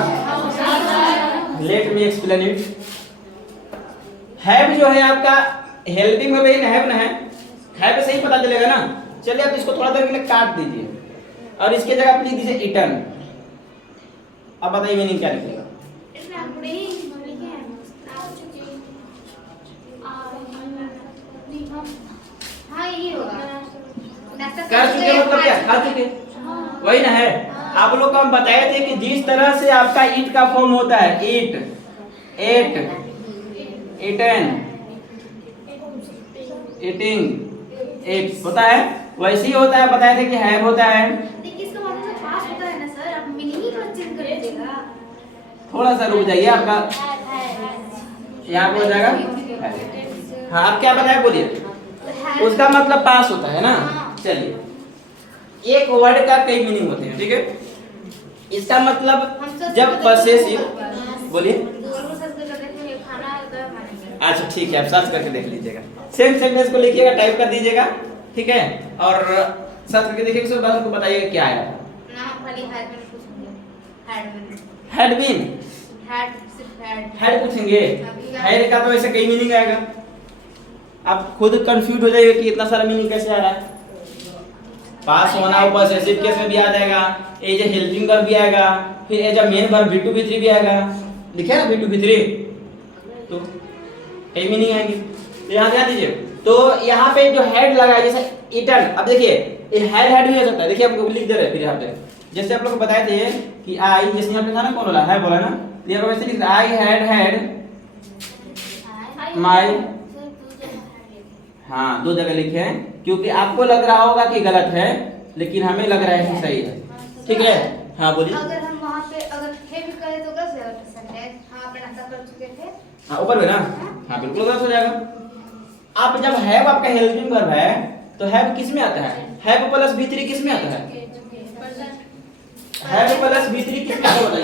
let me explain it. Have जो है आपका हेल्पिंग में भी हैव ना है, हैव सही पता चलेगा ना। चलिए आप इसको थोड़ा देर के लिए काट दीजिए और इसके जगह आप लिख दीजिए इटन। अब बताइए मीनिंग क्या निकलेगा, कर चुके मतलब क्या, खा चुके, वही ना है। आप लोग को हम बताए थे कि जिस तरह से आपका ईट का फॉर्म होता है, ईट, एट, इटन, ईटिंग, एट होता है, वैसे ही होता है, बताए थे कि हैव होता है। इसका मतलब पास होता है ना सर, आप मीनिंग ही तो चेंज कर दीजिएगा। थोड़ा सा रुक जाइए, आपका यहाँ पे हो जाएगा। हाँ, आप क्या बताए बोलिए, उसका मतलब पास होता है ना। चलिए, एक वर्ड का कई मीनिंग होते हैं, ठीक है। इसका मतलब जब पसेसिव, बोलिए, अच्छा ठीक है, आप सर्च करके देख लीजिएगा, सेम सेंटेंस को लिखिएगा, टाइप कर दीजिएगा, ठीक है, और सर्च करके देखिएगा, उसके बाद हमको बताइएगा क्या आया। हैड बीन, हैड पूछेंगे, हैड का तो ऐसे कई मीनिंग आएगा, आप खुद कंफ्यूज हो जाइएगा कि इतना सारा मीनिंग कैसे आ रहा है। पास होना ऊपर पॉसेसिव केस में भी आ जाएगा, एज ए हेल्पिंग वर्ब भी आएगा, फिर as a main verb V2 V3 भी आएगा, लिखे ना V2 V3, तो कई मीनिंग आएंगे। तो यहाँ ध्यान दीजिए, तो यहाँ पे जो हेड लगा है जैसे इटन, अब देखिए ये हेड भी हो सकता है, देखिए आपको लिख दे रहे हैं फिर यहाँ पे, जैसे आप लोग को बताए थे कि आई, जैसे यहाँ पे था ना, कौन बोला है, बोला ना, तो यहाँ पे वैसे लिख आई हैड माई, हाँ 2 जगह लिखे हैं, क्योंकि आपको लग रहा होगा कि गलत है, लेकिन हमें लग रहा है कि सही है, ठीक है। हाँ बोलिए, अगर हम वहाँ पे अगर थे भी करें तो कैसे होता है, हम अपना नाश्ता कर चुके थे, हाँ ऊपर में ना, हाँ बिल्कुल गलत हो जाएगा। आप जब हैव आपका हेल्पिंग वर्ब है, तो हैव किस में आता है, हैव प्लस V3 किस में आता है, हैव प्लस V3 किस में आता है,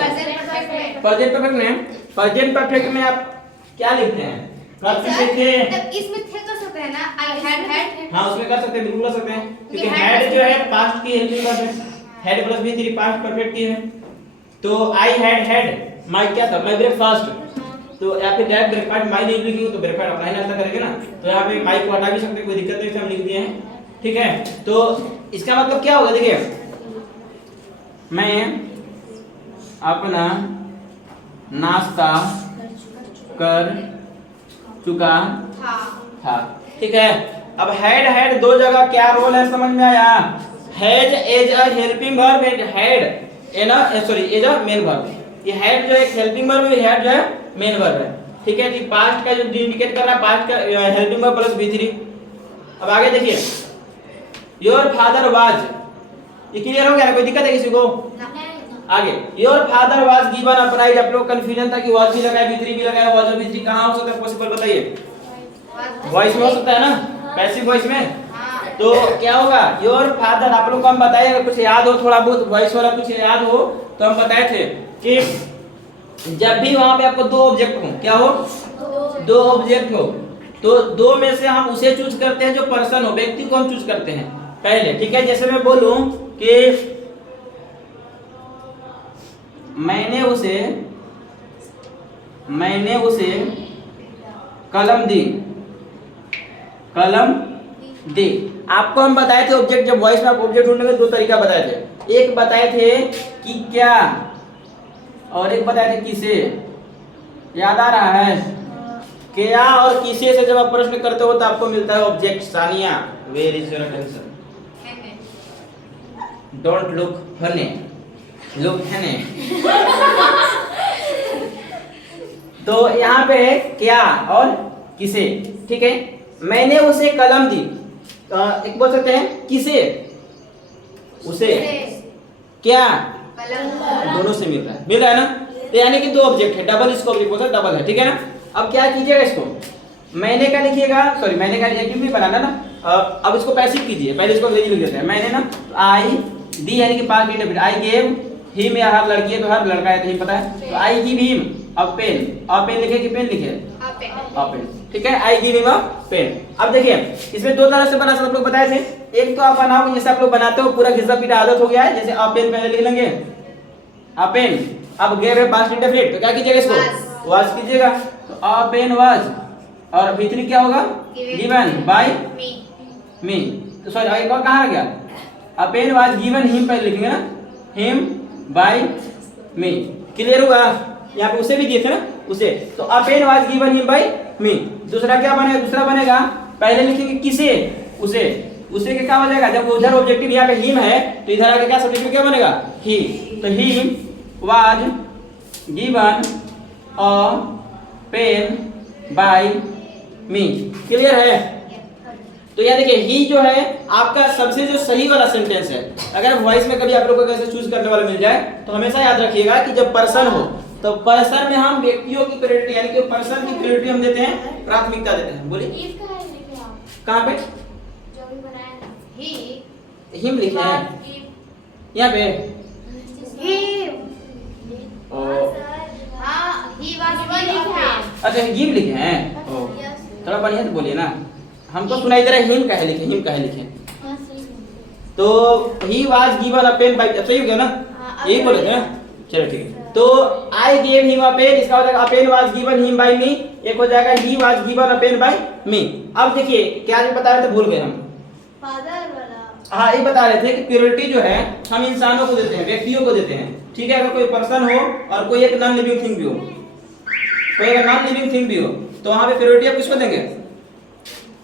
प्रेजेंट परफेक्ट में। प्रेजेंट परफेक्ट में आप क्या लिखते हैं, कर चुके थे, इसमें थे कर सकते हैं ना, आई हैड, हाँ उसमें कर सकते हैं, बिल्कुल कर सकते हैं, क्योंकि हैड जो है पास्ट की हेल्पिंग वर्ब है, had plus V3 past perfect की है, तो आई हैड माई क्या था, माई ब्रेकफास्ट। तो या फिर डायरेक्ट ब्रेकफास्ट माई नहीं लिखेंगे तो ब्रेकफास्ट अपना ही नाश्ता करेंगे ना, तो यहाँ पे माई को हटा भी सकते हैं, कोई दिक्कत नहीं, हम लिख दिए हैं। ठीक है, तो इसका मतलब क्या होगा, देखिए मैं अपना नाश्ता कर चुका था। ठीक है, अब हैड दो जगह क्या रोल है समझ में आया। Has as a helping verb and had as a main verb. ये हैड जो एक हेल्पिंग वर्ब है, हैड जो है मेन वर्ब है। ठीक है, तो पास्ट का जो इंडिकेट कर रहा है पास्ट का हेल्पिंग वर्ब प्लस V3। अब आगे देखिए, योर फादर वाज, ये क्लियर हो गया ना, कोई दिक्कत है किसी को? आगे your father was given a prize. आप लोग कंफ्यूजन था कि वाज भी लगाया V3 भी लगाया, वाज और V3 कहां हो सकता है पॉसिबल, बताइए। वॉइस में हो सकता है ना, पैसिव वॉइस में। तो क्या होगा, योर फादर, आप लोग को हम बताए, अगर कुछ याद हो थोड़ा बहुत वॉइस वाला कुछ याद हो तो हम बताए थे कि जब भी वहां पे आपको दो ऑब्जेक्ट हो, क्या हो, दो ऑब्जेक्ट हो, तो दो में से हम उसे चूज करते हैं जो पर्सन हो, व्यक्ति को हम चूज करते हैं पहले। ठीक है, जैसे मैं बोलूं कि मैंने उसे कलम दी। आपको हम बताए थे ऑब्जेक्ट, जब वॉइस में आप ऑब्जेक्ट ढूंढने में दो तरीका बताए थे, एक बताए थे कि क्या और एक बताए थे किसे। याद आ रहा है? क्या और किसे से जब आप प्रश्न करते हो तो आपको मिलता है object. Sania, where is your attention, don't look funny, look funny. तो यहाँ पे है क्या और किसे। ठीक है, मैंने उसे कलम दी, एक बोल सकते हैं किसे, उसे, क्या, दोनों से मिल रहा है ना, तो यानी कि दो ऑब्जेक्ट है, डबल इसको डबल है। ठीक है ना, अब क्या कीजिएगा, इसको मैंने का लिखिएगा, सॉरी मैंने का एक्टिव भी बनाना ना, अब इसको पैसिव कीजिए, पहले इसको अंग्रेजी लिख देते हैं। मैंने ना आई दी यानी कि पास्ट इंडेफिनिट, आई गेव हिम, या हर लड़की है तो हर लड़का है तो ही पता है, तो I give him a pen लिखे कि पेन लिखे, अ पेन। ठीक है, I give him a pen. अब देखिए इसमें दो तरह से बना सकते, आप लोग बताए थे। एक तो आप बनाओगे जैसे आप लोग बनाते हो, पूरा घिसा पीटा आदत हो गया है, जैसे अ पेन पहले लिख लेंगे, अ पेन। अब गेव है पास्ट इंडेफिनिट, तो क्या कीजिएगा, इसको वाज कीजिएगा, तो अ पेन वाज, और V3 क्या होगा, गिवन बाय मी। तो सॉरी एक और कहां आ गया, अ पेन वाज गिवन हिम, पहले लिखेंगे ना, हिम बाय मी। क्लियर हुआ? यहाँ पे उसे भी दिए थे ना, उसे, तो a pen was given him by me. दूसरा क्या बनेगा, दूसरा बनेगा, पहले लिखेंगे किसे, उसे के क्या हो जाएगा, जब उधर ऑब्जेक्टिव यहाँ पे हिम है तो इधर आके क्या सब्जेक्ट में क्या बनेगा, ही। तो he was given a pen by me. Clear है? तो यह देखिए ही जो है आपका सबसे जो सही वाला सेंटेंस है। अगर वॉइस में कभी आप लोग को कैसे चूज करने वाला मिल जाए तो हमेशा याद रखिएगा कि जब पर्सन हो तो पर्सन में हम व्यक्तियों की प्रायोरिटी यानी कि पर्सन की प्रायोरिटी हम देते हैं, प्राथमिकता देते हैं। बोलिए कहाँ पे, जो भी बनाया था हिम लिखे हैं यहाँ पे, अच्छा गिव लिखे हैं, थोड़ा बढ़िया तो बोलिए ना, हमको सुनाई दे रहा है हिम कहे लिखे। तो he was given a pen by, सही हो गया ना, यही बोले थे ना, चलो ठीक है। तो I gave him a pen, इसका हो जाएगा a pen was given him by me, एक हो जाएगा he was given a pen by me. अब देखिए क्या जो बता रहे थे, भूल गए हम, फादर वाला। हाँ, ये बता रहे थे कि प्रायोरिटी जो है हम इंसानों को देते हैं, व्यक्तियों को देते हैं। ठीक है, अगर कोई पर्सन हो और कोई एक नॉन लिविंग थिंग भी हो, कोई अगर नॉन लिविंग थिंग भी हो, तो वहां पे प्रायोरिटी आप किसको देंगे?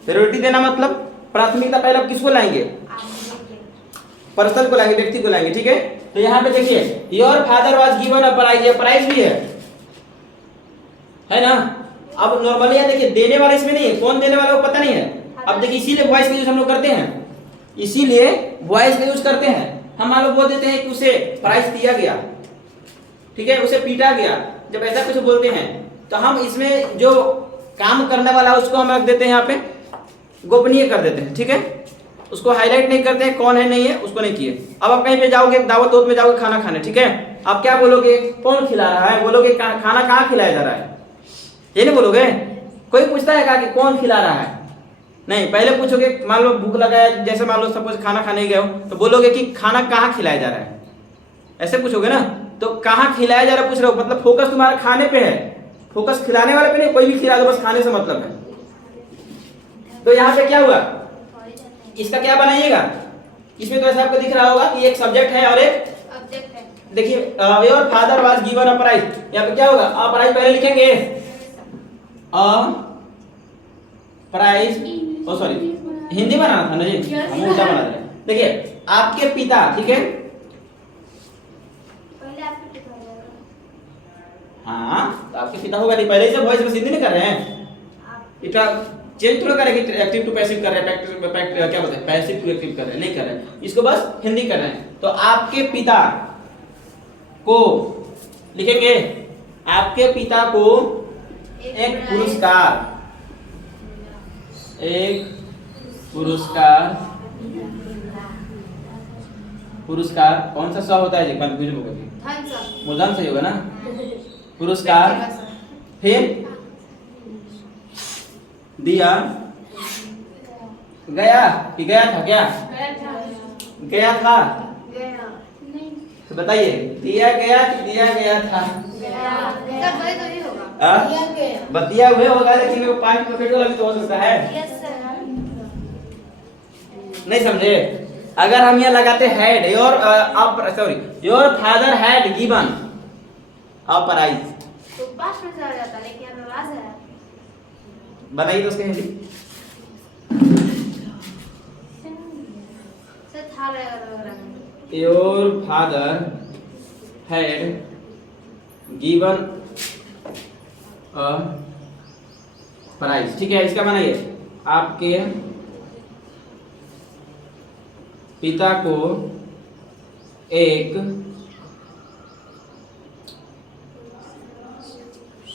प्रायोरिटी देना मतलब प्राथमिकता पहले आप किसको लाएंगे, पर्सन को लाएंगे, व्यक्ति को लाएंगे। ठीक है, तो यहाँ पे देखिए your father was given a prize, ये प्राइज भी है ना। अब नॉर्मली यहाँ देखिए देने वाला इसमें नहीं है, कौन देने वाला वो पता नहीं है। अब देखिए इसीलिए वॉइस का यूज हम लोग करते हैं, इसीलिए वॉइस का यूज करते हैं। हम मान लो बोल देते हैं कि उसे प्राइज दिया गया, ठीक है, उसे पीटा गया, जब ऐसा कुछ बोलते हैं तो हम इसमें जो काम करने वाला उसको हम रख देते हैं यहाँ पे गोपनीय कर देते हैं। ठीक है, उसको हाईलाइट नहीं करते हैं, कौन है नहीं है उसको नहीं किए। अब आप कहीं पे जाओगे, दावत में जाओगे खाना खाने, ठीक है, आप क्या बोलोगे, कौन खिला रहा है, बोलोगे खाना कहाँ खिलाया जा रहा है, ये नहीं बोलोगे। कोई पूछता है कि कौन खिला रहा है, नहीं, पहले पूछोगे, मान लो भूख लगा है, जैसे मान लो सपोज खाना खाने गए हो तो बोलोगे कि खाना कहाँ खिलाया जा रहा है, ऐसे पूछोगे ना। तो कहाँ खिलाया जा रहा है पूछ रहे हो, मतलब फोकस तुम्हारा खाने पे है, फोकस खिलाने वाले पे नहीं, कोई भी खिला दो बस खाने से मतलब है। तो यहाँ पे क्या हुआ, इसका क्या बनाइएगा, इसमें तो ऐसा आपको दिख रहा होगा कि एक सब्जेक्ट है और एक ऑब्जेक्ट है। देखिए your father was given a prize, यहाँ पे क्या होगा, अ प्राइज पहले लिखेंगे, a prize, oh sorry Hindi बनाना था ना जी, हम उल्टा बना रहे हैं। देखिए आपके पिता, ठीक है, पहले आपके पिता हो जाएगा। हाँ तो आपके पिता होगा नहीं, पहले से वॉइस में हिंदी नहीं कर रहे हैं, आप इतना चेंज थोड़ा करेंगे, एक्टिव टू पैसिव कर रहे हैं, क्या बोलते हैं पैसिव टू एक्टिव कर रहे हैं, नहीं कर रहे हैं, इसको बस हिंदी कर रहे हैं। तो आपके पिता को लिखेंगे, आपके पिता को एक पुरस्कार, एक पुरस्कार, पुरस्कार कौन सा सा होता है जी, कंफ्यूजन होगा जी, थम्स अप। मूलधन सही होगा ना, पुरस्कार, फिर दिया गया कि गया था, क्या गया था, तो बताइए दिया गया कि दिया गया था, सब वही तो ही होगा। बतिया हुए होगा, लेकिन वो पांच परफेक्ट वाला भी तो हो सकता है, यस सर। नहीं समझे। अगर हम यहाँ लगाते had, your your father had given a prize, तो पास में चला जाता, लेकिन यहाँ पे वाज है। बनाइए तो उसके हिंदी, सर था रहेगा तो वगैरह। Your father had given a prize, ठीक है, इसका बनाइए, आपके पिता को एक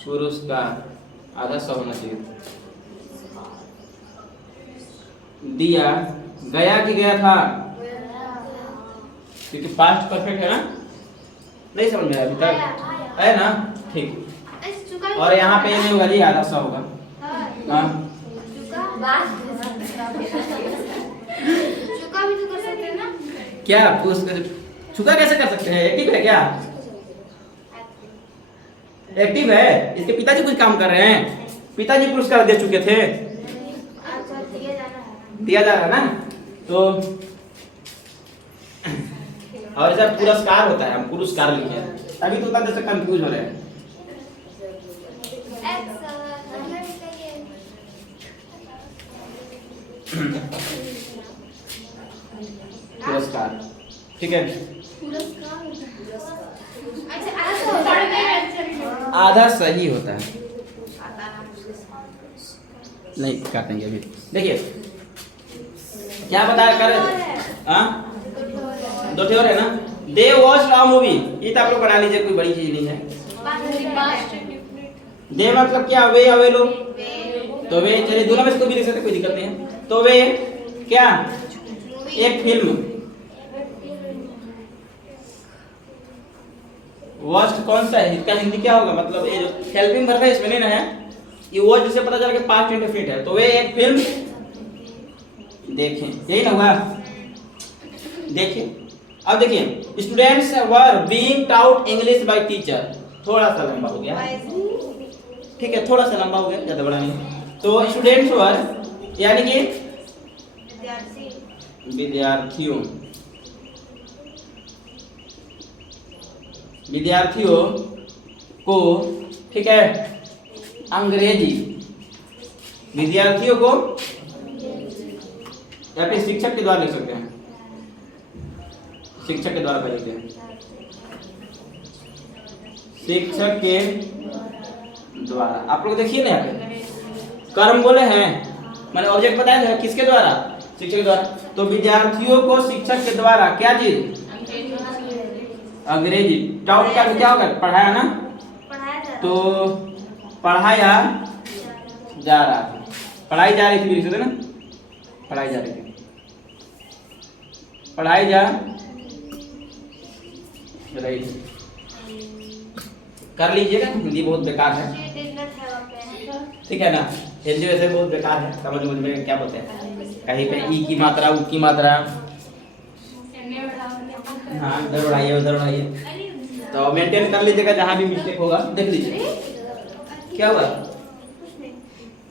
पुरस्कार, आधा सा होना चाहिए, दिया गया कि गया था, क्योंकि पास्ट परफेक्ट है ना, नहीं समझ में आया अभी तक, है ना, ठीक। और यहाँ पे ये नहीं होगा जी, आधा सा होगा, हाँ चुका भी तो कर सकते हैं ना। क्या छुका कैसे कर सकते हैं, एक्टिव है क्या, एक्टिव है, इसके पिताजी कुछ काम कर रहे हैं, पिताजी पुरस्कार दे चुके थे, अच्छा दिया जाना है। दिया जा रहा है ना, तो और ऐसा पुरस्कार होता है, हम पुरस्कार लिखे हैं, तभी तो उतना से कंफ्यूज हो रहे हैं। पुरस्कार, ठीक है, आधा सही होता है, नहीं काटेंगे अभी। देखिए क्या बता कर, हाँ दो ठे और है ना, दे वॉच अ मूवी, ये तो आप लोग बना लीजिए, कोई बड़ी चीज नहीं है। दे मतलब क्या, वे या वे लोग, तो वे चलिए दोनों में से कोई भी लिख सकते, कोई दिक्कत नहीं है। तो वे क्या, एक फिल्म, वॉच कौन सा है, इसका हिंदी क्या होगा, मतलब ये जो हेल्पिंग वर्ब है इसमें नहीं ना है, ये वॉच जिससे पता चला कि पास्ट इंडेफिनिट है, तो वे एक फिल्म देखें, यही ना हुआ, देखिए। अब देखिए students were being taut English by teacher, थोड़ा सा लंबा हो गया, ठीक है, थोड़ा सा लंबा हो गया, ज्यादा बड़ा नहीं। तो स्टूडेंट्स वर यानी कि विद्यार्थियों, विद्यार्थियों को, ठीक है, अंग्रेजी, विद्यार्थियों को, या फिर शिक्षक के द्वारा लिख सकते हैं, शिक्षक के द्वारा पहले लिखते हैं, शिक्षक के द्वारा। आप लोग देखिए ना, यहाँ पे कर्म बोले हैं, मैंने ऑब्जेक्ट बताया था, किसके द्वारा, शिक्षक के द्वारा। तो विद्यार्थियों को शिक्षक के द्वारा क्या चीज, अंग्रेजी, टाउट का क्या होगा, पढ़ाया ना, तो पढ़ाया जा रहा था, पढ़ाई जा रही थी, लिख सकते ना, पढ़ाई जा रही थी, पढ़ाई जा रही थी, कर लीजिएगा, हिंदी बहुत बेकार है, ठीक है ना, हिंदी वैसे बहुत बेकार है, समझ में क्या बोलते हैं, कहीं पे ई की मात्रा, उ की मात्रा, हाँ इधर बढ़ाइए उधर बढ़ाइए, तो मेंटेन कर लीजिएगा, जहाँ भी मिस्टेक होगा देख लीजिए। क्या हुआ?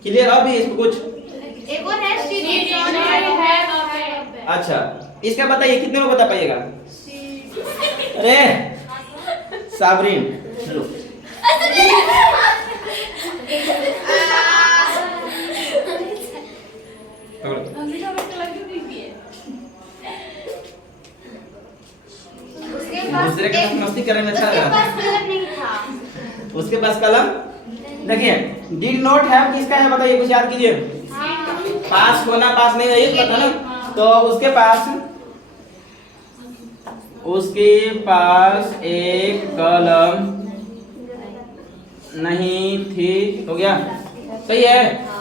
क्लियर? अभी इसको कुछ एक और है अच्छा, इसका बताइए कितने में बता पाइएगा? अरे साबरीन चलो। दूसरे के साथ मस्ती करने में अच्छा लग रहा था। उसके पास कलम देखिए, डिड नॉट हैव किसका है बताइए, कुछ याद कीजिए। पास होना पास नहीं है ये पता ना, तो उसके पास एक कलम नहीं थी, हो गया सही है।